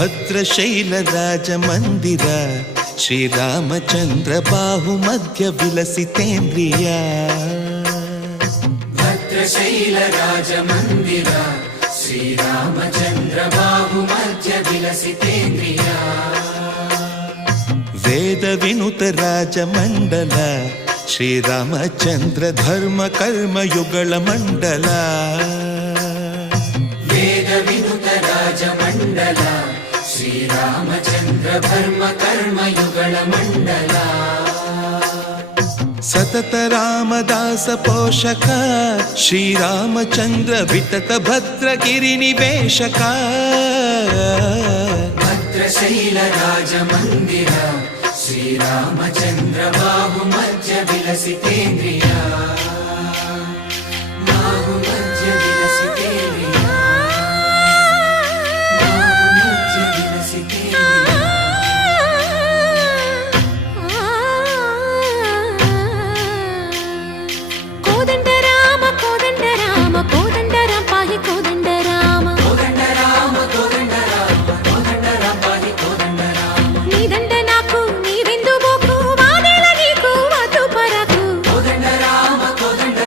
ಭದ್ರಶೈಲ ರಾಜ ಮಂದಿರ ಶ್ರೀರಾಮಚಂದ್ರ ಬಾಹು ಮಧ್ಯ ವಿಲಸಿತೇಂದ್ರಿಯ ಭದ್ರಶೈಲ ರಾಜ ಮಂದಿರ ಶ್ರೀರಾಮಚಂದ್ರ ಬಾಹು ಮಧ್ಯ ವಿಲಸಿತೇಂದ್ರಿಯ ವೇದ ವಿನುತ ರಾಜ ಮಂಡಲ ಶ್ರೀರಾಮಚಂದ್ರ ಧರ್ಮ ಕರ್ಮ ಯುಗಳ ಮಂಡಲ ವೇದ ವಿನುತ ರಾಜ ಮಂಡಲ ಶ್ರೀರಾಮಚಂದ್ರ ಧರ್ಮ ಕರ್ಮ ಯುಗಳ ಮಂಡಲ ಸತತ ರಾಮದಾಸ ಪೋಷಕ ಶ್ರೀರಾಮಚಂದ್ರ ವಿತತ ಭದ್ರಗಿರಿ ನಿವೇಶಕ ಭದ್ರಶೈಲ ರಾಜ ಮಂದಿರ ಶ್ರೀರಾಮಚಂದ್ರ ಬಾಹು ಮಧ್ಯ ವಿಲಸಿತೇಂದ್ರಿಯ